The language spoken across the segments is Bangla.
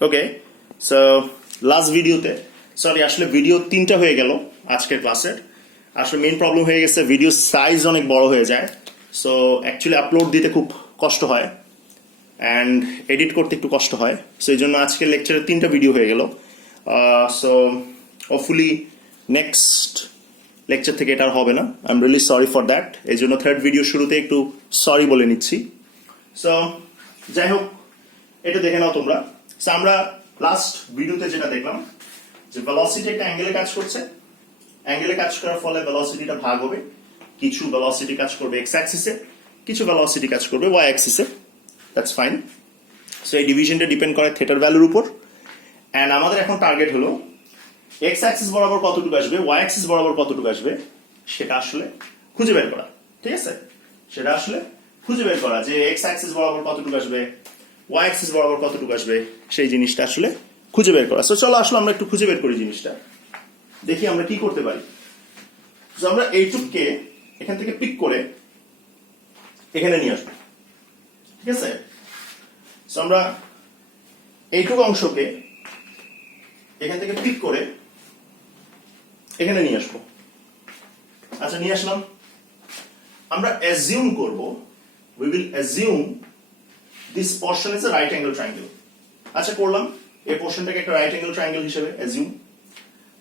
ওকে, সো লাস্ট ভিডিওতে আসলে ভিডিও 3টা হয়ে গেল আজকের ক্লাসের। আসলে মেইন প্রবলেম হয়ে গেছে ভিডিও সাইজ অনেক বড় হয়ে যায়, সো অ্যাকচুয়ালি আপলোড দিতে খুব কষ্ট হয় অ্যান্ড এডিট করতে একটু কষ্ট হয়। সো এই জন্য আজকের লেকচারে 3টা ভিডিও হয়ে গেল। সো হোপফুলি নেক্সট লেকচার থেকে এটা আর হবে না। I am really sorry for that. এই জন্য থার্ড ভিডিও শুরুতে একটু সরি বলে নিচ্ছি। সো যাই হোক, এটা দেখে নাও তোমরা। সো আমরা লাস্ট ভিডিওতে যেটা দেখলাম যে ভেলোসিটি একটা অ্যাঙ্গেলে কাজ করছে, অ্যাঙ্গেলে কাজ করার ফলে ভেলোসিটিটা ভাগ হবে। কিছু ভেলোসিটি কাজ করবে এক্স অ্যাক্সিসে, কিছু ভেলোসিটি কাজ করবে ওয়াই অ্যাক্সিসে। That's fine. সো এই ডিভিশনটা ডিপেন্ড করে থিটার ভ্যালুর উপর। অ্যান্ড আমাদের এখন টার্গেট হলো এক্স অ্যাক্সিস বরাবর কতটুকু আসবে, ওয়াই অ্যাক্সিস বরাবর কতটুকু আসবে সেটা আসলে খুঁজে বের করা। ঠিক আছে, সেটা আসলে খুঁজে বের করা যে এক্স অ্যাক্সিস বরাবর কতটুকু আসবে, ওয়াই অ্যাক্সিস বরাবর কতটুকু আসবে, সেই জিনিসটা আসলে খুঁজে বের করা। সো চলো আসলে আমরা একটু খুঁজে বের করি জিনিসটা, দেখি আমরা কি করতে পারি। সো আমরা এইটুককে এখান থেকে পিক করে এখানে নিয়ে আসবো। ঠিক আছে, সো আমরা এইটুকু অংশকে এখান থেকে পিক করে এখানে নিয়ে আসবো। আচ্ছা, নিয়ে আসলাম। আমরা অ্যাজিউম করব, we will assume this portion is a right angle triangle. আচ্ছা, করলাম এই পোর্শনটাকে একটা রাইট অ্যাঙ্গেল ট্রায়াঙ্গেল হিসেবে assume.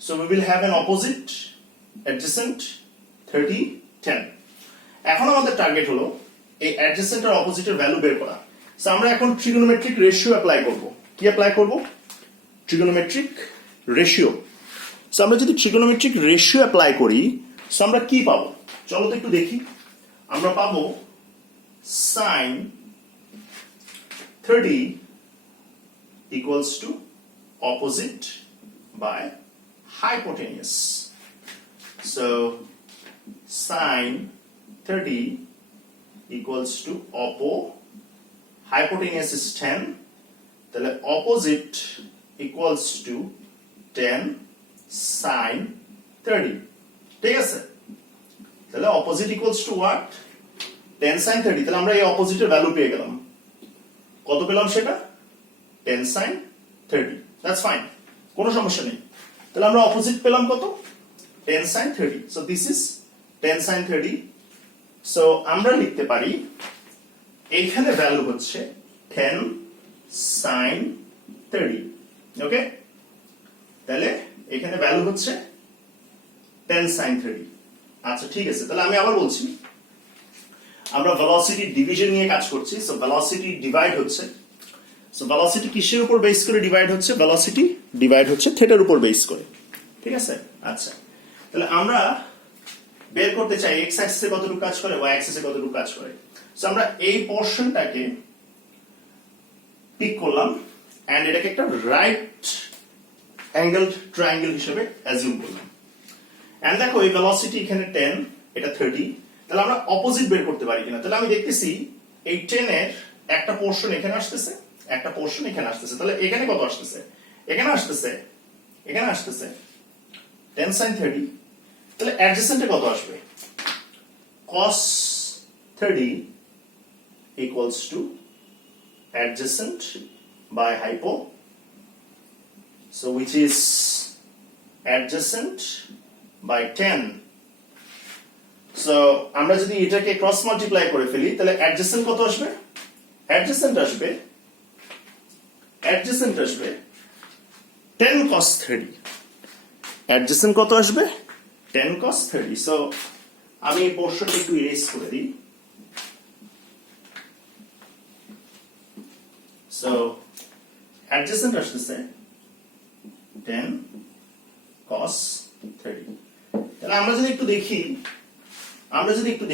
So we will have an opposite adjacent 30 10. এখন আমাদের টার্গেট হলো এই অ্যাডজেসেন্ট আর অপোজিটের ভ্যালু বের করা। সো আমরা এখন ট্রিগোনোমেট্রিক রেশিও অ্যাপ্লাই করব। কি অ্যাপ্লাই করব? Trigonometric ratio. সো আমরা যদি ট্রিগোনোমেট্রিক রেশিও অ্যাপ্লাই করি, সো আমরা কি পাবো চলো তো একটু দেখি। আমরা পাবো sin 30 equals to opposite by hypotenuse. So sin 30 equals to hypotenuse is 10, তাহলে opposite equals to 10 sin 30. ঠিক আছে, তাহলে opposite equals to what? 10 sin 30. তাহলে আমরা এই অপোজিটের ভ্যালু পেয়ে গেলাম। কত পেলাম সেটা? 10 sin 30. That's fine, কোনো সমস্যা নেই। তাহলে আমরা অপোজিট পেলাম কত? 10 sin 30. So this is 10 sin 30. So আমরা লিখতে পারি এইখানে ভ্যালু হচ্ছে 10 sin 30. ওকে, তাহলে এখানে ভ্যালু হচ্ছে 10 sin 30. আচ্ছা, ঠিক আছে। তাহলে আমি আবার বলছি, আমরা ভেলোসিটি ডিভিশন নিয়ে কাজ করছি। সো ভেলোসিটি ডিভাইড হচ্ছে, সো ভেলোসিটি কিসের উপর বেস করে ডিভাইড হচ্ছে? ভেলোসিটি ডিভাইড হচ্ছে থিটার উপর বেস করে। ঠিক আছে, আচ্ছা। তাহলে আমরা বের করতে চাই এক্স অ্যাক্সিসে কতটুকু কাজ করে, ওয়াই অ্যাক্সিসে কতটুকু কাজ করে। সো আমরা এই পোরশনটাকে পিক করলাম এন্ড এটাকে একটা রাইট অ্যাঙ্গেল ট্রায়াঙ্গেল হিসেবে অ্যাজিউম করলাম। এন্ড দেখো এই ভেলোসিটি এখানে 10, এটা 30। তাহলে আমরা অপোজিট বের করতে পারি কিনা। তাহলে আমি দেখতেছি এই 10 এর একটা পোরশন এখানে আসতেছে, একটা পোরশন এখানে আসতেছে। তাহলে এখানে কত আসতেছে? এখানে আসতেছে, এখানে আসতেছে 10 sin 30। তাহলে অ্যাডজেসেন্টে কত আসবে? cos 30 equals to adjacent by hypo, so which is adjacent by 10. So আমরা যদি এটাকে ক্রস মাল্টিপ্লাই করে ফেলি, তাহলে অ্যাডজেসেন্ট কত আসবে? অ্যাডজেসেন্ট আসবে 10 cos 30। অ্যাডজেসেন্ট কত আসবে? 10 cos 30। সো আমি এই পোরশনটা একটু ইরেজ করে দিই। সো অ্যাডজেসেন্ট আসছে 10 cos 30। তাহলে আমরা যদি একটু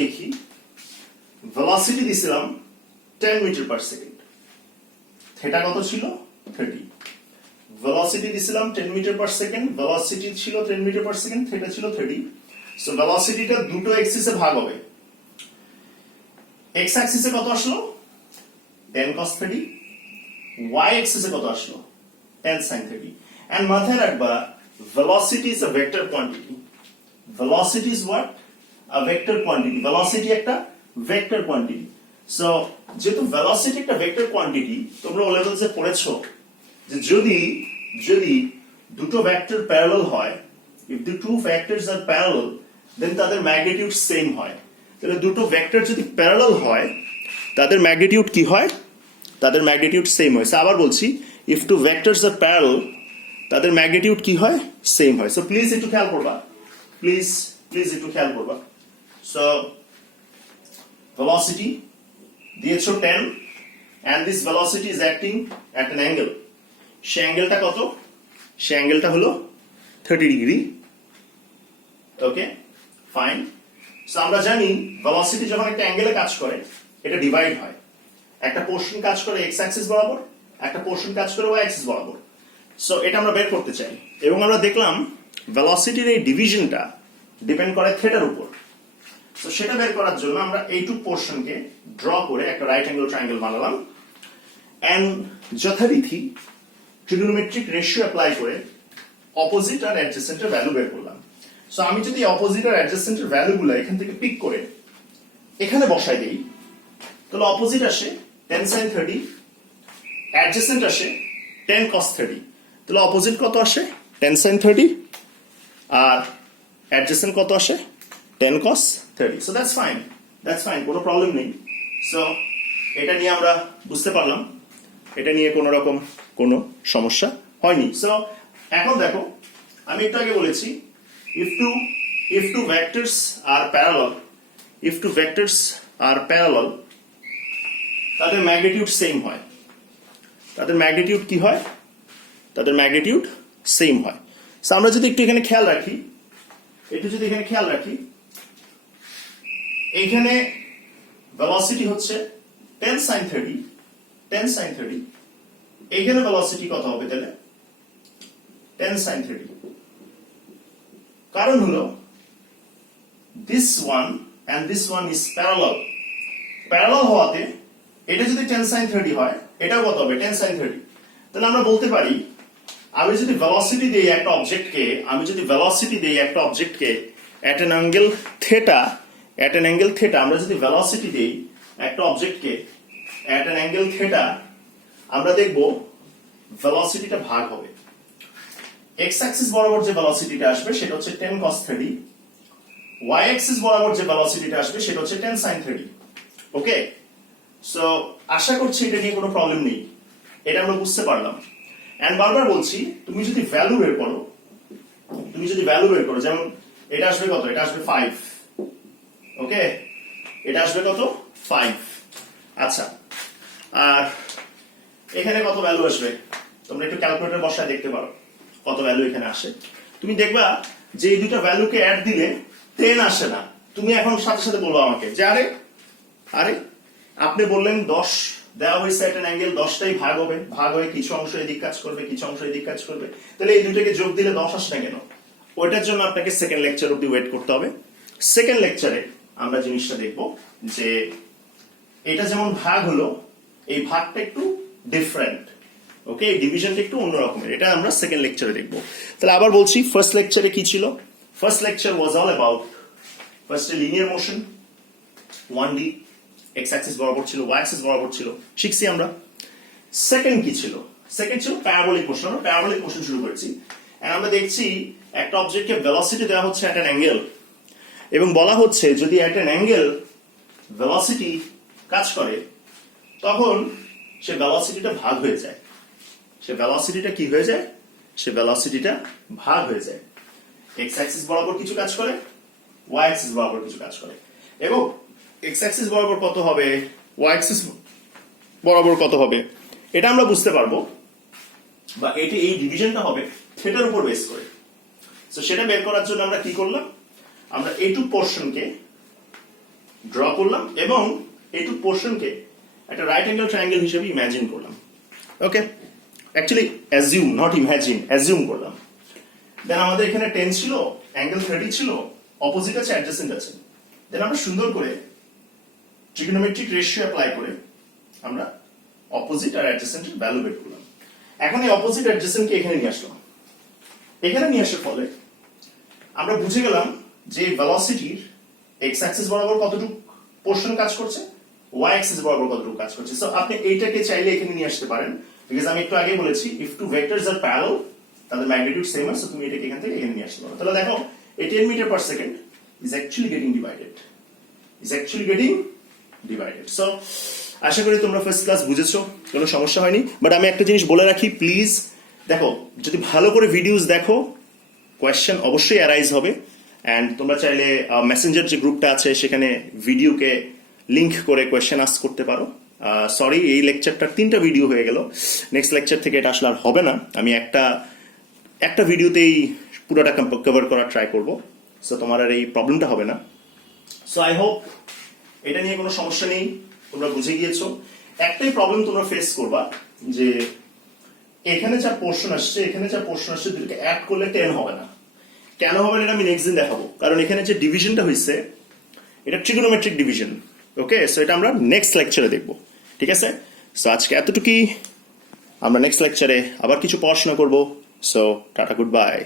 দেখি, ভেলোসিটি দিছিলাম 10 মিটার পার সেকেন্ড, থিটা কত ছিল? 30। ভেলোসিটি দিছিলাম 10 মিটার পার সেকেন্ড, ভেলোসিটি ছিল 10 মিটার পার সেকেন্ড, থিটা ছিল 30। সো ভেলোসিটিটা দুটো এক্সিসে ভাগ হবে। এক্স অ্যাক্সিসে কত আসলো? 10 cos 30। ওয়াই অ্যাক্সিসে কত আসলো? 10 sin 30। এন্ড মাথায় রাখবা, velocity is a vector quantity. Velocity is what? A vector quantity. Velocity একটা vector quantity. So যেহেতু velocity একটা vector quantity, তোমরা ও লেভেলসে পড়েছো যে যদি যদি দুটো ভেক্টর প্যারালাল হয়, if the two vectors are parallel then তাদের ম্যাগনিটিউড সেম হয়। তাহলে দুটো ভেক্টর যদি প্যারালাল হয় তাদের ম্যাগনিটিউড কি হয়? তাদের ম্যাগনিটিউড সেম হয়। আবার বলছি, if two vectors are parallel তাদের ম্যাগনিটিউড কি হয়? সেম হয়। সো প্লিজ একটু খেয়াল করবা, প্লিজ একটু খেয়াল করবা। সো velocity দিয়েছো 10 and this velocity is acting at an angle, সে অ্যাঙ্গেলটা কত? সে অ্যাঙ্গেলটা হলো 30 ডিগ্রি। Okay fine. সো আমরা জানি ভেলোসিটি যখন একটা অ্যাঙ্গেলে কাজ করে এটা ডিভাইড হয়, একটা পোর্শন কাজ করে এক্স অ্যাক্সিস বরাবর, একটা পোর্শন কাজ করে ওয়াই অ্যাক্সিস বরাবর। সো এটা আমরা বের করতে চাই এবং আমরা দেখলাম ভেলোসিটির এই ডিভিশনটা ডিপেন্ড করে থিটার উপর। সো সেটা বের করার জন্য আমরা এইটুক পোর্শনকে ড্র করে একটা রাইট অ্যাঙ্গেল ট্রায়াঙ্গেল বানালাম এন্ড যথারীতি ট্রিগোনোমেট্রিক রেশিও অ্যাপ্লাই করে অপোজিট আর অ্যাডজেসেন্টের ভ্যালু বের করলাম। সো আমি যদি অপোজিট আর অ্যাডজেসেন্টের ভ্যালুগুলো এখান থেকে পিক করে এখানে বসাই দেই তাহলে অপোজিট আসে 10 sin 30, অ্যাডজেসেন্ট আসে 10 cos 30। তাহলে অপোজিট কত আসে? 10 sin 30 আর অ্যাডজেসেন্ট কত আসে? 10 cos 30। সো দ্যাটস ফাইন, কোনো প্রবলেম নেই। সো এটা নিয়ে আমরা বুঝতে পারলাম, এটা নিয়ে কোনো রকম কোনো সমস্যা হয়নি। সো এখন দেখো, আমি একটু আগে বলেছি if two vectors are parallel তাদের ম্যাগনিটিউড সেম হয়। তাদের ম্যাগনিটিউড কি হয়? তাদের ম্যাগনিটিউড সেম হয়। সো আমরা যদি একটু এখানে খেয়াল রাখি, এইখানে ভেলোসিটি হচ্ছে 10 sin 30, এইখানে ভেলোসিটি কত হবে তাহলে? 10 sin 30। কারণ হলো this one and this one is parallel হওয়াতে এটা যদি 10 sin 30 হয় এটাও কত হবে? 10 sin 30। তাহলে আমরা বলতে পারি আমি যদি ভেলোসিটি দেই একটা অবজেক্টকে at an angle theta, আমরা যদি ভেলোসিটি দেই একটা অবজেক্টকে at an angle theta, আমরা দেখব ভেলোসিটিটা ভাগ হবে। এক্স অ্যাক্সিস বরাবর যে ভেলোসিটিটা আসবে সেটা হচ্ছে 10 cos 30, ওয়াই অ্যাক্সিস বরাবর যে ভেলোসিটিটা আসবে সেটা হচ্ছে 10 sin 30। ওকে, সো আশা করছি এটা নিয়ে কোনো প্রবলেম নেই, এটা আমরা বুঝতে পারলাম। এন্ড বারবার বলছি, তুমি যদি ভ্যালু বের করো, যেমন এটা আসবে কত? এটা আসবে 5। ওকে, এটা আসবে কত? 5। আচ্ছা, আর এখানে কত ভ্যালু আসবে? তোমরা একটু ক্যালকুলেটর বসায় দেখতে পারো কত ভ্যালু এখানে আসে। তুমি দেখবা যে এই দুটো ভ্যালুকে অ্যাড দিলে 10 আসে না। তুমি এখন সাথে সাথে বলবো আমাকে যে আরে আপনি বললেন 10 দেওয়া হয়েছে একটা অ্যাঙ্গেল, 10টাই ভাগ হয়ে কিছু অংশ এদিক কাজ করবে, কিছু অংশ এদিক কাজ করবে, তাহলে এই দুটোকে যোগ দিলে 10 আসে না কেন? ওইটার জন্য আপনাকে সেকেন্ড লেকচার অবধি ওয়েট করতে হবে। সেকেন্ড লেকচারে আমরা জিনিসটা দেখবো যে এটা যেমন ভাগ হলো, এই ভাগটা একটু ডিফারেন্ট। ওকে, এই ডিভিশনটা একটু অন্যরকমের, এটা আমরা সেকেন্ড লেকচারে দেখবো। তাহলে আবার বলছি, ফার্স্ট লেকচারে কি ছিল? First lecture was all about ফার্স্টে linear motion 1D, x axis বরাবর ছিল, ওয়াই অ্যাক্সিস বরাবর ছিল, শিখছি আমরা। সেকেন্ড কি ছিল? সেকেন্ড ছিল প্যারাবোলিক মোশন। আমরা প্যারাবোলিক মোশন শুরু করেছি এন্ড আমরা দেখছি একটা অবজেক্টকে ভেলোসিটি দেওয়া হচ্ছে অ্যাট অ্যান অ্যাঙ্গেল এবং বলা হচ্ছে যদি অ্যাট অ্যান অ্যাঙ্গেল ভেলোসিটি কাজ করে তখন সে ভেলোসিটিটা ভাগ হয়ে যায়। সে ভেলোসিটিটা কি হয়ে যায়? সে ভেলোসিটিটা ভাগ হয়ে যায়। এক্স অ্যাক্সিস বরাবর কিছু কাজ করে, ওয়াই অ্যাক্সিস বরাবর কিছু কাজ করে, এবং এক্স অ্যাক্সিস বরাবর কত হবে, ওয়াই অ্যাক্সিস বরাবর কত হবে, এটা আমরা বুঝতে পারবো, বা এটি এই ডিভিশনটা হবে থিটার উপর বেস করে। সো সেটা বের করার জন্য আমরা কি করলাম? আমরা এইটুক পোর্শনকে ড্র করলাম এবং এইটুক পোর্শনকে একটা রাইট অ্যাঙ্গেল ট্রায়াঙ্গেল হিসেবে ইমাজিন করলাম। Okay, actually assume, not imagine, assume করলাম। দেন আমাদের এখানে 10 ছিল, অ্যাঙ্গেল 30 ছিল, অপোজিট আছে, অ্যাডজেসেন্ট আছে। দেন আমরা সুন্দর করে ট্রিগোনোমেট্রিক রেশিও অ্যাপ্লাই করে আমরা অপোজিট আর অ্যাডজেসেন্টের ভ্যালু বের করলাম। এখন এই অপোজিট অ্যাডজেসেন্টকে এখানে নিয়ে আসলাম। এখানে নিয়ে আসার ফলে আমরা বুঝে গেলাম যে ভেলোসিটির এক্স অ্যাক্সিস বরাবর কতটুকু পোর্শন কাজ করছে, ওয়াই অ্যাক্সিস বরাবর কতটুকু কাজ করছে। সো আপনি এইটাকে চাইলে এখানে নিয়ে আসতে পারেন, বিকজ আমি একটু আগে বলেছি if two vectors are parallel তাদের ম্যাগনিটিউড সেম আছে, তুমি এটাকে এখান থেকে এখানে নিয়ে আসতে পারো। তাহলে দেখো এই 10 metre per second is actually getting divided. So আশা করি তোমরা ফার্স্ট ক্লাস বুঝেছো, কোনো সমস্যা হয়নি। বাট আমি একটা জিনিস বলে রাখি, প্লিজ দেখো যদি ভালো করে ভিডিওস দেখো কোয়েশ্চেন অবশ্যই অ্যারাইজ হবে। অ্যান্ড তোমরা চাইলে মেসেঞ্জার যে গ্রুপটা আছে সেখানে ভিডিওকে লিঙ্ক করে কোয়েশ্চেন আস্ক করতে পারো। সরি, এই লেকচারটার 3টা ভিডিও হয়ে গেল, নেক্সট লেকচার থেকে এটা আসলে আর হবে না। আমি একটা ভিডিওতেই পুরোটা কভার করার ট্রাই করবো। সো তোমার আর এই প্রবলেমটা হবে না। সো আই হোপ এটা নিয়ে কোনো সমস্যা নেই, তোমরা বুঝে গিয়েছো। একটাই প্রবলেম তোমরা ফেস করবা যে এখানে যা পোর্শন আসছে দুটোকে অ্যাড করলে 10 হবে না। কেন হবে না এটা আমি নেক্সট দিন দেখাবো, কারণ এখানে যে ডিভিশনটা হয়েছে এটা ট্রিগোনোমেট্রিক ডিভিশন। ওকে, সো এটা আমরা নেক্সট লেকচারে দেখবো, ঠিক আছে? সো আজকে এতটুকুই, আমরা নেক্সট লেকচারে আবার কিছু পড়াশোনা করবো। So tata, good bye.